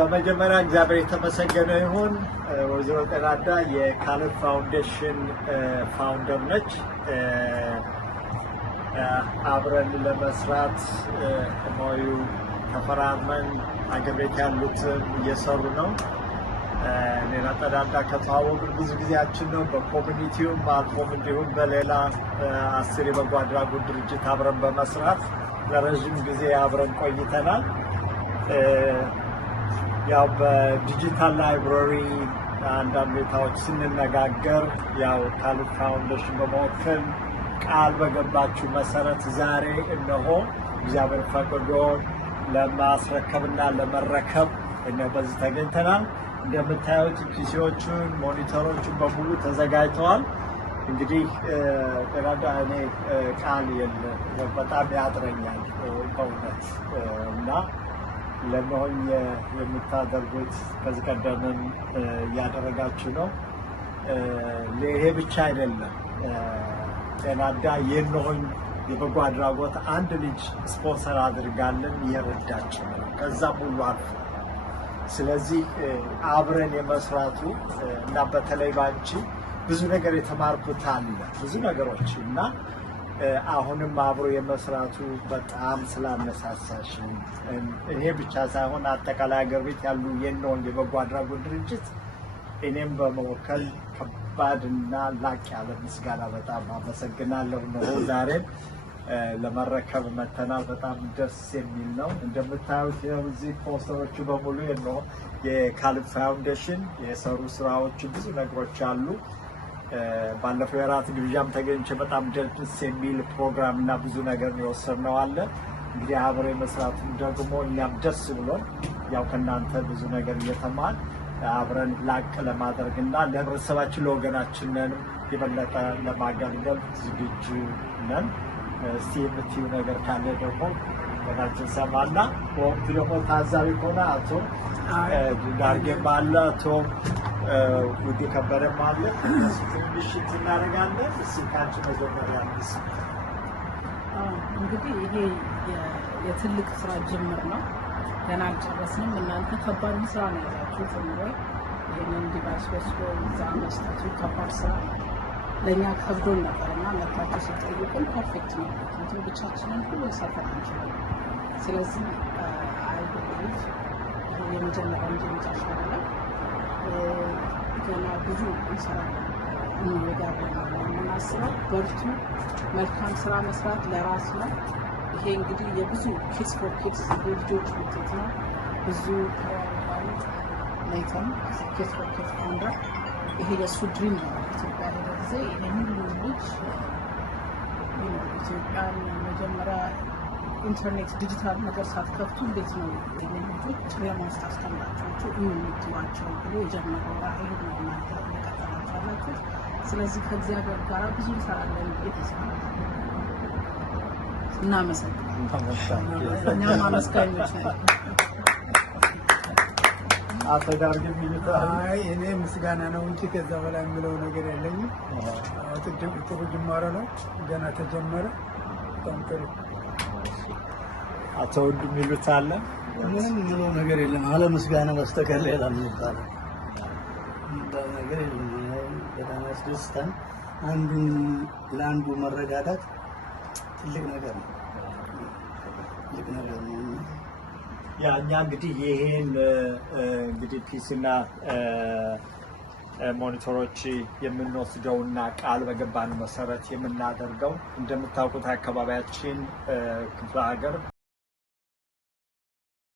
በመጀመሪያ እግዚአብሔር የተመሰገነ ይሁን። ወይዘሮ ጤናዳ የካልብ ፋውንዴሽን ፋውንደር ነች። አብረን ለመስራት ሞዩ ተፈራርመን አገር ቤት ያሉትም እየሰሩ ነው። ሌላ ጤናዳ ከተዋወቅን ብዙ ጊዜያችን ነው። በኮሚኒቲውም አልፎም እንዲሁም በሌላ 10 የበጎ አድራጎት ድርጅት አብረን በመስራት ለረዥም ጊዜ አብረን ቆይተናል። ያው በዲጂታል ላይብራሪ አንዳንድ ሁኔታዎች ስንነጋገር ያው ካልብ ፋውንዴሽን በመወከል ቃል በገባችሁ መሰረት ዛሬ እነሆ እግዚአብሔር ፈቅዶ ለማስረከብና ለመረከብ በዚህ ተገኝተናል። እንደምታዩት ፒሲዎቹን ሞኒተሮቹን በሙሉ ተዘጋጅተዋል። እንግዲህ ጤናዳ እኔ ቃል በጣም ያጥረኛል በእውነት እና ለመሆን የምታደርጉት ከዚህ ቀደምም እያደረጋችሁ ነው። ይሄ ብቻ አይደለም። ጤናዳ የነሆኝ የበጎ አድራጎት አንድ ልጅ ስፖንሰር አድርጋለን እየረዳችን ነው። ከዛም ሁሉ አልፎ ስለዚህ አብረን የመስራቱ እና በተለይ ባንቺ ብዙ ነገር የተማርኩት አለ ብዙ ነገሮች እና አሁንም አብሮ የመስራቱ በጣም ስላነሳሳሽ እኔ ብቻ ሳይሆን አጠቃላይ ሀገር ቤት ያሉ የነሆኝ የበጎ አድራጎት ድርጅት እኔም በመወከል ከባድና ላቅ ያለ ምስጋና በጣም አመሰግናለሁ። ነው ዛሬም ለመረከብ መተናል። በጣም ደስ የሚል ነው። እንደምታዩት እዚህ ፖስተሮቹ በሙሉ ነው የካልብ ፋውንዴሽን የሰሩ ስራዎች ብዙ ነገሮች አሉ። ባለፈው የራት ግብዣም ተገኝቼ በጣም ደስ የሚል ፕሮግራም እና ብዙ ነገር የወሰድነው አለ። እንግዲህ አብሮ መስራቱን ደግሞ እኛም ደስ ብሎን ያው ከእናንተ ብዙ ነገር እየተማር አብረን ላቅ ለማድረግ እና ለህብረተሰባችን ለወገናችንን የበለጠ ለማገልገል ዝግጁ ነን። እስቲ የምትይው ነገር ካለ ደግሞ ወዳችን ሰማና ወቅቱ ደግሞ ታዛቢ ከሆነ አቶ ዳርጌም አለ አቶ ውድ ከበረም አለ ትንሽ እናደርጋለን። እስኪ ካንቺ መጀመሪያ እንግዲህ ይሄ የትልቅ ስራ ጅምር ነው። ገና አልጨረስንም። እናንተ ከባድ ስራ ነው ያላችሁት። ወይ ይሄንን ዲቫይስ ወስዶ እዛ መስጠቱ ከባድ ስራ ለእኛ ከብዶን ነበርና መታችሁ ስትጠይቁን ፐርፌክት ነው እንጂ ብቻችንን ሁሉ ሰርተን አንችልም። ስለዚህ አይብሪጅ የመጀመሪያ እንጂ መጨረሻ አይደለም። ገና ብዙ እንሰራለን እንወዳለን የምናስበው። በርቱ። መልካም ስራ መስራት ለራስ ነው። ይሄ እንግዲህ የብዙ ኪድስ ፎር ኪድስ የልጆች ውጤት ነው። ብዙ ላይተም ኪድስ ፎር ኪድስ ፋውንደር ይሄ የእሱ ድሪም ነው። ኢትዮጵያ ሄደ ጊዜ ይሄን ሁሉ ልጅ ኢትዮጵያን መጀመሪያ ኢንተርኔት ዲጂታል ነገር ሳትከፍቱ እንዴት ነው ይሄን ልጆች ለማስታወስ አስተምራቸው የምትሏቸው ብሎ የጀመረው ራዕይ ነው። እናንተ ተቀጣጣላችሁ አላችሁ። ስለዚህ ከእግዚአብሔር ጋር ብዙ እንሰራለን ተስፋ እናመሰግናለን። እኛም አመስጋኞች ነን። አቶ ዳርጌም ይልታል። እኔ ምስጋና ነው እንጂ ከዛ በላይ የምለው ነገር የለኝም። ጥሩ ጅማሮ ነው። ገና ተጀመረ። በጣም ጥሩ። አቶ ውድ የሚሉት አለ? ምንም ምለው ነገር የለም። አለ ምስጋና በስተቀር ሌላ ምን ይባላል? ነገር የለም። በጣም ያስደስታል። አንዱን ለአንዱ መረዳዳት ትልቅ ነገር ነው። ትልቅ ነገር ነው። ያ እኛ እንግዲህ ይሄን እንግዲህ ፒሲና ሞኒተሮች የምንወስደውና ቃል በገባን መሰረት የምናደርገው እንደምታውቁት አካባቢያችን ክፍለ ሀገር